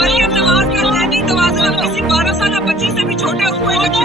मरियम नवाज का दैनिक तवाज़ुन किसी 12 साल बच्ची से भी छोटे हुए